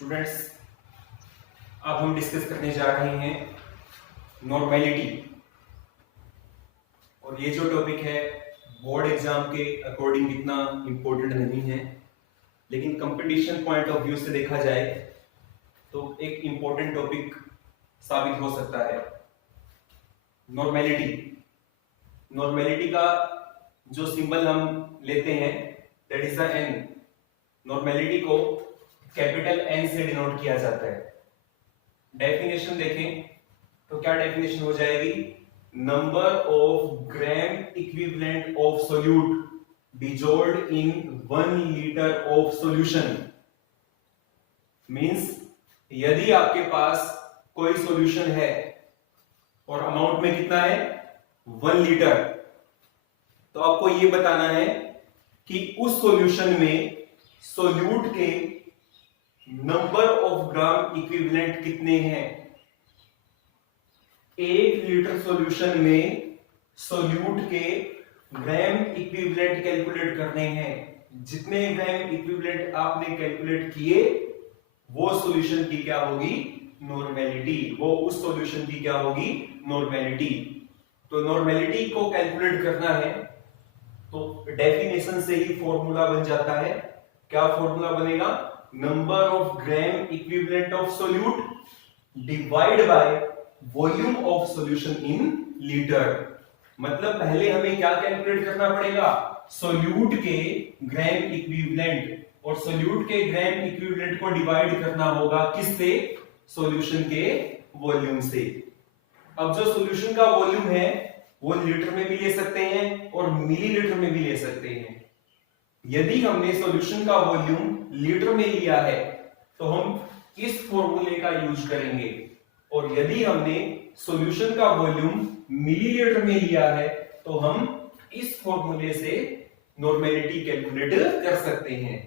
Students, अब हम discuss करने जा रहे हैं नॉर्मेलिटी। और ये जो टॉपिक है बोर्ड एग्जाम के अकॉर्डिंग इतना इम्पोर्टेंट नहीं है, लेकिन कंपटीशन पॉइंट ऑफ व्यू से देखा जाए तो एक इम्पोर्टेंट टॉपिक साबित हो सकता है। नॉर्मेलिटी नॉर्मेलिटी का जो सिंबल हम लेते हैं that is the N. Normality को कैपिटल एन से डिनोट किया जाता है। डेफिनेशन देखें तो क्या डेफिनेशन हो जाएगी? Number of gram equivalent of solute dissolved in 1 litre of solution. Means यदि आपके पास कोई सॉल्यूशन है और अमाउंट में कितना है 1 लीटर, तो आपको यह बताना है कि उस सॉल्यूशन में सोल्यूट के नंबर ऑफ ग्राम इक्विवेलेंट कितने हैं। 1 लीटर सॉल्यूशन में सोल्यूट के ग्राम इक्विवेलेंट कैलकुलेट करने हैं। जितने ग्राम इक्विवेलेंट आपने कैलकुलेट किए वो सॉल्यूशन की क्या होगी? नॉर्मेलिटी। वो उस सॉल्यूशन की क्या होगी? नॉर्मेलिटी। तो नॉर्मेलिटी को कैलकुलेट करना है तो डेफिनेशन से ही फॉर्मूला बन जाता है। क्या फॉर्मूला बनेगा? Number of gram equivalent of solute divide by volume of solution in litre. मतलब पहले हमें क्या कैलकुलेट करना पड़ेगा? सोल्यूट के ग्राम इक्विवेलेंट, और सोल्यूट के ग्राम इक्विवेलेंट को डिवाइड करना होगा किससे? सॉल्यूशन के वॉल्यूम से। अब जो सॉल्यूशन का वॉल्यूम है वो लीटर में भी ले सकते हैं और मिलीलीटर में भी ले सकते हैं। यदि हमने सॉल्यूशन का वॉल्यूम लीटर में लिया है तो हम इस फॉर्मूले का यूज करेंगे, और यदि हमने सॉल्यूशन का वॉल्यूम मिलीलीटर में लिया है तो हम इस फॉर्मूले से नॉर्मेलिटी कैलकुलेट कर सकते हैं।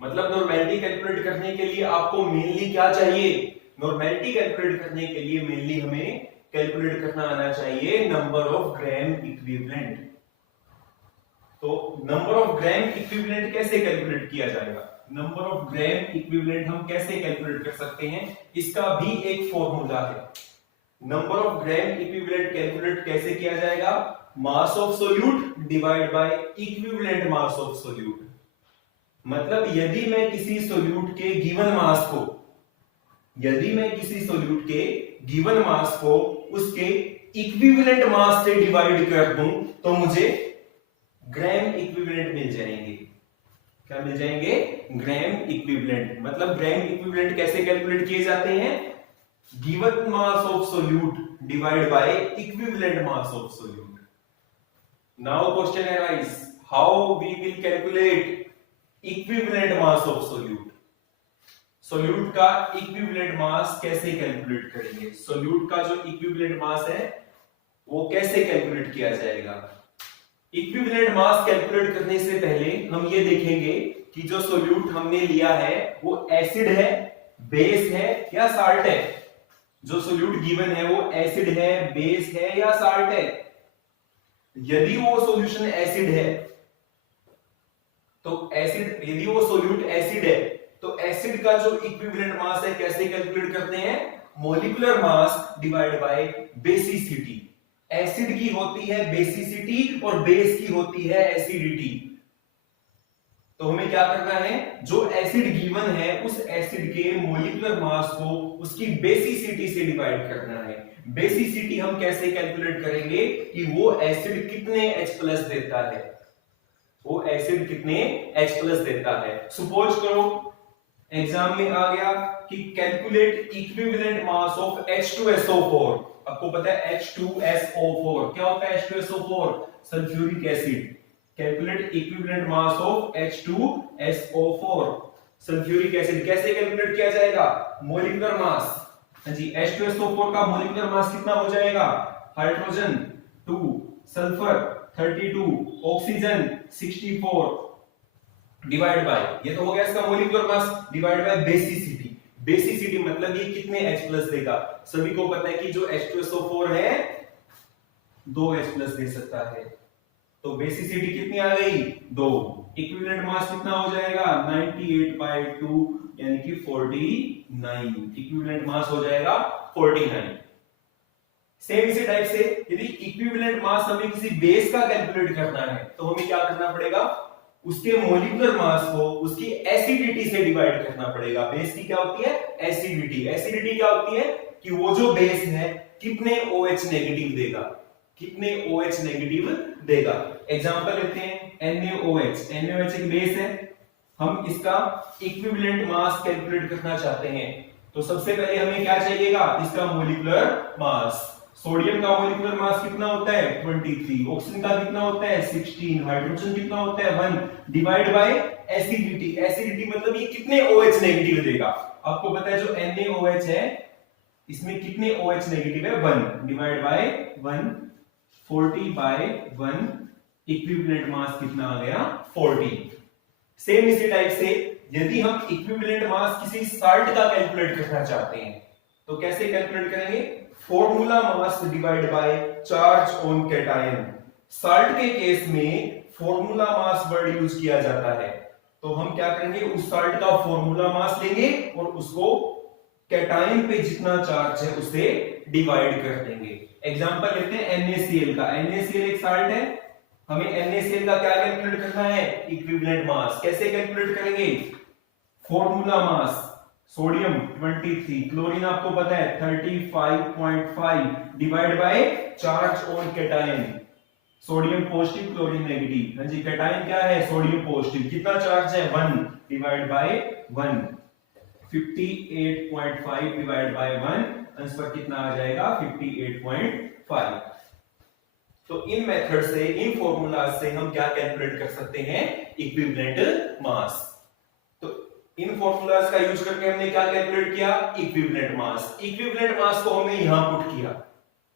मतलब नॉर्मेलिटी कैलकुलेट करने के लिए आपको मेनली क्या चाहिए? नॉर्मेलिटी कैलकुलेट करने के लिए मेनली हमें कैलकुलेट करना आना चाहिए नंबर ऑफ ग्राम इक्विवेलेंट। तो नंबर ऑफ ग्राम इक्विवेलेंट कैसे कैलकुलेट किया जाएगा? नंबर ऑफ ग्राम इक्विवेलेंट हम कैसे कैलकुलेट कर सकते हैं? इसका भी एक फॉर्मूला है। Number of gram equivalent calculate कैसे किया जाएगा? मास of solute divide by equivalent mass of solute. मतलब यदि मैं किसी सोल्यूट के गिवन मास को उसके इक्विवेलेंट मास से डिवाइड कर दूं तो मुझे ग्राम इक्विवेलेंट मिल जाएंगे। क्या मिल जाएंगे? Gram equivalent. मतलब ग्राम इक्विवेलेंट कैसे कैलकुलेट किए जाते हैं? Given mass of solute divide by equivalent mass of solute. Now question arise, how we will calculate equivalent mass of solute. Solute का इक्विवेलेंट मास कैसे कैलकुलेट करेंगे? सोल्यूट का जो इक्विवेलेंट मास है वो कैसे कैलकुलेट किया जाएगा? इक्विवेलेंट मास कैलकुलेट करने से पहले हम ये देखेंगे कि जो सोल्यूट हमने लिया है वो एसिड है, बेस है या साल्ट है। जो सोल्यूट गिवन है वो एसिड है, बेस है या साल्ट है। यदि वो सॉल्यूशन एसिड है तो यदि वो सोल्यूट एसिड है तो एसिड का जो इक्विवेलेंट मास है कैसे कैलकुलेट करते हैं? Molecular mass divide by basicity. Acid की होती है बेसिसिटी और बेस की होती है एसिडिटी। तो हमें क्या करना है? जो एसिड गिवन है उस एसिड के मॉलिक्यूलर मास को उसकी बेसिसिटी से डिवाइड करना है। बेसिसिटी हम कैसे कैलकुलेट करेंगे कि वो एसिड कितने H+ देता है। वो एसिड कितने H+ देता है। सपोज करो एग्जाम में आ गया कि calculate equivalent mass of H2SO4। आपको पता है H2SO4 क्या होता है? H2SO4 sulphuric acid. Calculate equivalent mass of H2SO4 sulphuric acid. कैसे कैलकुलेट किया जाएगा? Molecular mass. हाँ जी, H2SO4 का मॉलिक्यूलर मास कितना हो जाएगा? Hydrogen 2, sulphur 32, oxygen 64 divide by, ये तो हो गया इसका molecular mass, divide by basicity. Basicity मतलब ये कितने H+ देगा। सभी को पता है कि जो H2SO4 है 2 H+ दे सकता है। तो बेसिसिटी कितनी आ गई 2। इक्विवेलेंट मास कितना हो जाएगा 98/2 यानी कि 49। इक्विवेलेंट मास हो जाएगा 49। सेम इसी टाइप से यदि इक्विवेलेंट मास हमें किसी बेस का कैलकुलेट करना है तो हमें क्या करना पड़ेगा, उसके मोलिकुलर मास को उसकी एसिडिटी से डिवाइड करना पड़ेगा। बेस की क्या होती है एसिडिटी। एसिडिटी क्या होती है कि वो जो बेस है कितने OH नेगेटिव देगा, कितने OH नेगेटिव देगा। एग्जांपल लेते हैं NaOH। NaOH एक बेस है, हम इसका इक्विवेलेंट मास कैलकुलेट करना चाहते हैं तो सबसे पहले हमें क्या चाहिएगा, इसका मोलिकुलर मास। सोडियम का मोलिकुलर मास कितना होता है 23, ऑक्सीजन का कितना होता है 16, हाइड्रोजन कितना होता है 1 डिवाइड बाय एसिडिटी। एसिडिटी मतलब ये कितने OH नेगेटिव देगा। आपको पता है जो NaOH है इसमें कितने OH नेगेटिव है 1 डिवाइड बाय 1, 40/1 इक्विवेलेंट मास कितना आ गया 40। सेम इसी टाइप से यदि हम इक्विवेलेंट मास किसी साल्ट का कैलकुलेट करना चाहते हैं तो कैसे कैलकुलेट करेंगे, formula mass divide by charge on cation. Salt के केस में फॉर्मूला मास वर्ड यूज किया जाता है तो हम क्या करेंगे, उस साल्ट का फॉर्मूला मास लेंगे और उसको कैटायन पे जितना चार्ज है उसे डिवाइड कर देंगे। एग्जांपल लेते हैं NaCl का। NaCl एक साल्ट है, हमें NaCl का क्या कैलकुलेट करना है इक्विवेलेंट मास। कैसे कैलकुलेट करेंगे, फॉर्मूला मास सोडियम 23, क्लोरीन आपको पता है 35.5 divide by charge on cation. Sodium positive chlorine negative, हाँ जी कैटायन क्या है सोडियम पॉजिटिव, कितना चार्ज है 1 divide by 1, 58.5 divide by 1, answer कितना आ जाएगा 58.5। तो इन मेथड से इन फॉर्मूला से हम क्या कैलकुलेट कर सकते हैं इक्विवेलेंट मास। तो इन फॉर्मूलाज का यूज करके हमने क्या कैलकुलेट किया इक्विवेलेंट मास। इक्विवेलेंट मास को हमने यहां पुट किया,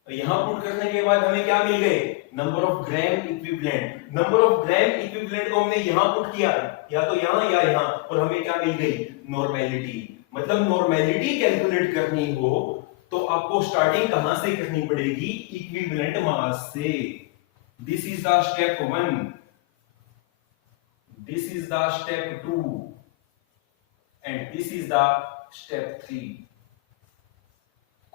तो यहां पुट करने के बाद हमें क्या मिल गए number of gram equivalent. Number of gram equivalent को हमने यहां पुट किया, या तो यहां या यहां, और हमें क्या मिल गई नॉर्मेलिटी। मतलब नॉर्मेलिटी कैलकुलेट करनी हो तो आपको स्टार्टिंग कहां से करनी पड़ेगी इक्विवेलेंट मास से। This is the step 1, this is the step 2 and this is the step 3।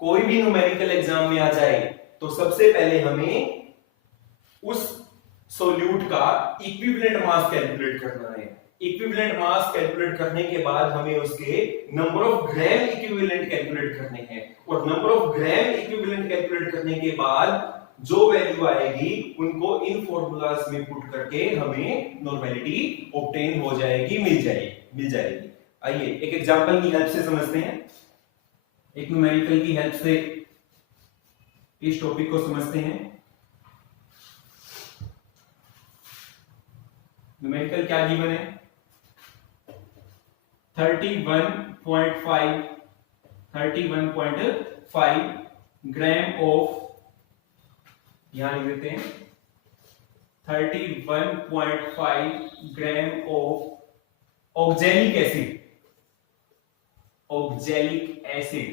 कोई भी न्यूमेरिकल एग्जाम में आ जाए तो सबसे पहले हमें उस सोल्यूट का इक्विवेलेंट मास कैलकुलेट करना है। इक्विवेलेंट मास कैलकुलेट करने के बाद हमें उसके number of gram equivalent calculate करने हैं, और number of gram equivalent calculate करने के बाद जो वैल्यू आएगी उनको इन फॉर्मूलाज में पुट करके हमें नॉर्मेलिटी ऑब्टेन हो जाएगी, मिल जाएगी। आइए एक एग्जांपल की हेल्प से समझते हैं, एक न्यूमेरिकल की हेल्प से इस टॉपिक को समझते हैं। न्यूमेरिकल क्या गिवन है 31.5 ग्राम ऑफ, यहां लिख देते हैं 31.5 gram of oxalic acid. Oxalic acid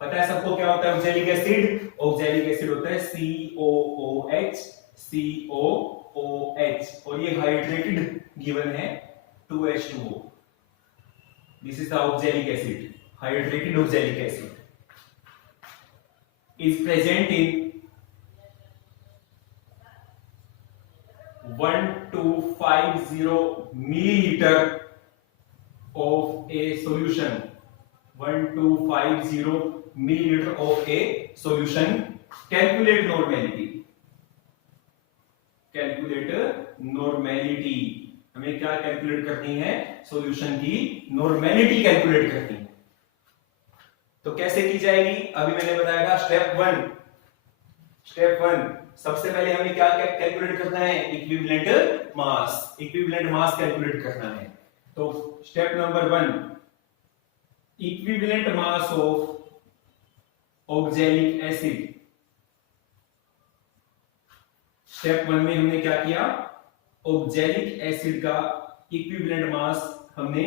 पता है सबको क्या होता है ऑक्जेलिक एसिड। ऑक्जेलिक एसिड होता है COOH, COOH, और ये हाइड्रेटेड गिवन है 2H2O। This is the oxalic acid, hydrated oxalic acid is present in 1250 milliliter of a solution, 1250 milliliter of a solution. Calculate normality, calculate normality। हमें क्या calculate करनी है solution की नॉर्मेलिटी कैलकुलेट करनी है। तो कैसे की जाएगी अभी मैंने बताया था स्टेप 1। स्टेप 1 सबसे पहले हमें क्या कैलकुलेट करना है equivalent mass. Equivalent mass calculate करना है। तो step number 1 equivalent mass of oxalic acid. Step 1 में हमने क्या किया ऑक्जेलिक एसिड का इक्विवेलेंट मास हमने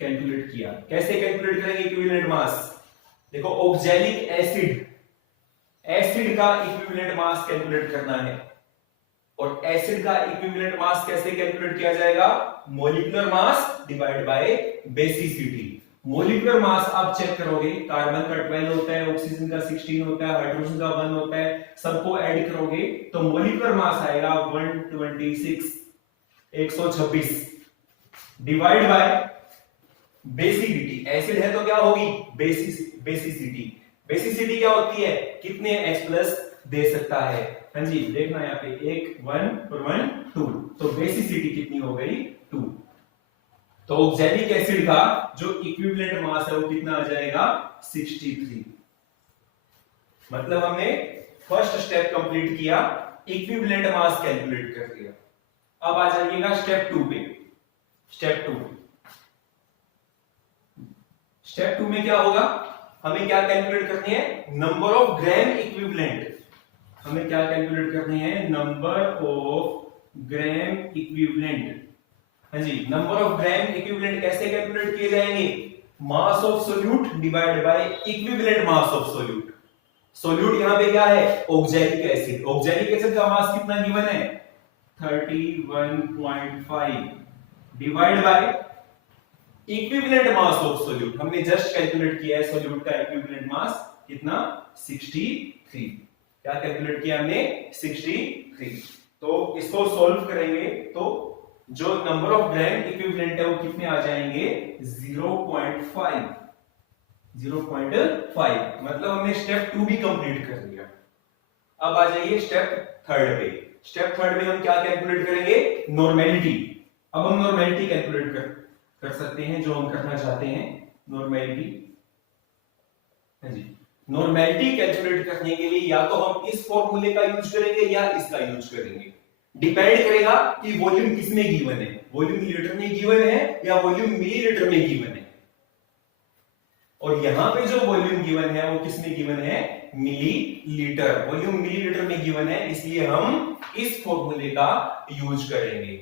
कैलकुलेट किया। कैसे कैलकुलेट करेंगे इक्विवेलेंट मास, देखो ऑक्जेलिक एसिड, एसिड का इक्विवेलेंट मास कैलकुलेट करना है। और एसिड का इक्विवेलेंट मास कैसे कैलकुलेट किया जाएगा? Molecular mass divide by basicity. Molecular mass आप चेक करोगे, कार्बन का 12 होता है, ऑक्सीजन का 16 होता है, हाइड्रोजन का 1 होता है, सबको ऐड करोगे तो मॉलिक्यूलर मास आएगा 126 126 डिवाइड बाय बेसिसिटी। एसिड है तो क्या होगी? बेसिसिटी। बेसिसिटी क्या होती है? कितने H प्लस दे सकता है। हाँ जी, देखना यहाँ पे 1 1 और 1 2, तो बेसिसिटी कितनी हो गई? 2। तो ऑक्सैलिक एसिड का जो इक्विवेलेंट मास है वो कितना आ जाएगा? 63। मतलब हमने फर्स्ट स्टेप कंप्लीट किया, इक्विवेलेंट मास कैलकुलेट कर दिया। अब आ जाइएगा स्टेप 2 पे। स्टेप 2 में क्या होगा? हमें क्या कैलकुलेट करनी है? Number of gram equivalent. हमें क्या कैलकुलेट करनी है? Number of gram equivalent. हाँ जी, नंबर ऑफ ग्राम इक्विवेलेंट कैसे कैलकुलेट किए जाएंगे? मास of solute divided by equivalent mass of solute. Solute यहां पे क्या है? Oxalic acid. ऑक्सैलिक एसिड का मास कितना गिवन है? 31.5 divide by equivalent mass of solute. हमने जस्ट कैलकुलेट किया है सोल्यूट का इक्विवेलेंट मास कितना? 63। क्या कैलकुलेट किया हमने? 63। तो इसको सॉल्व करेंगे तो जो नंबर ऑफ ग्राम इक्विवेलेंट है वो कितने आ जाएंगे? 0.5। 0.5 मतलब हमने स्टेप 2 भी कंप्लीट कर लिया। अब आ जाइए स्टेप 3 पे। स्टेप 3 में हम क्या कैलकुलेट करेंगे? नॉर्मेलिटी। अब हम नॉर्मेलिटी कैलकुलेट कर सकते हैं, जो हम करना चाहते हैं, नॉर्मेलिटी। हाँ जी, नॉर्मेलिटी कैलकुलेट करने के लिए या तो हम इस फॉर्मूले का यूज करेंगे या इसका यूज करेंगे। डिपेंड करेगा कि वॉल्यूम किसमें गिवन है, वॉल्यूम लीटर में गिवन है या वॉल्यूम मिलीलीटर में गिवन है। और यहां पे जो वॉल्यूम गिवन है वो किसमें गिवन है? मिलीलीटर। वॉल्यूम मिलीलीटर में गिवन है, इसलिए हम इस फॉर्मूले का यूज करेंगे।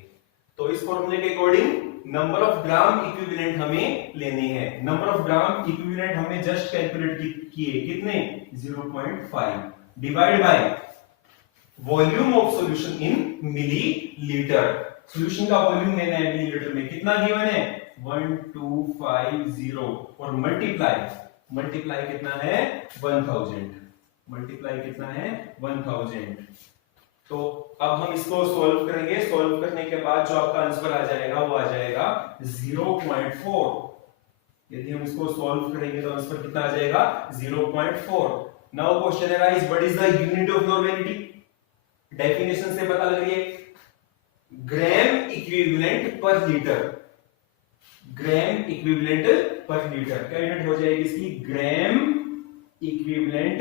तो इस फॉर्मूले के according number of gram equivalent हमें लेने हैं। नंबर ऑफ ग्राम इक्विवेलेंट हमने जस्ट कैलकुलेट किए, कितने? 0.5 divide by volume of solution in millilitre. Solution का वॉल्यूम लेना है मिलीलीटर में, कितना गिवन है? 1250 और मल्टीप्लाई कितना है? 1000। मल्टीप्लाई कितना है? 1000। तो अब हम इसको सॉल्व करेंगे। सॉल्व करने के बाद जो आपका आंसर आ जाएगा वो आ जाएगा 0.4। यदि हम इसको सॉल्व करेंगे तो आंसर कितना आ जाएगा? 0.4। Now question arise, what is the unit of normality? Definition से पता लग रही है, ग्राम इक्विवेलेंट पर लीटर। ग्राम इक्विवेलेंट पर लीटर क्या यूनिट हो जाएगी इसकी? ग्राम इक्विवेलेंट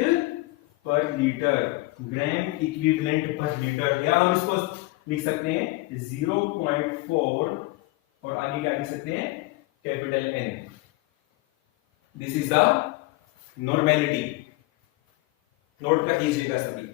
पर लीटर। ग्राम इक्विवेलेंट पर लीटर, या हम इसको लिख सकते हैं 0.4 और आगे क्या लिख सकते हैं? Capital N। This is the normality. Note कर लीजिएगा सभी।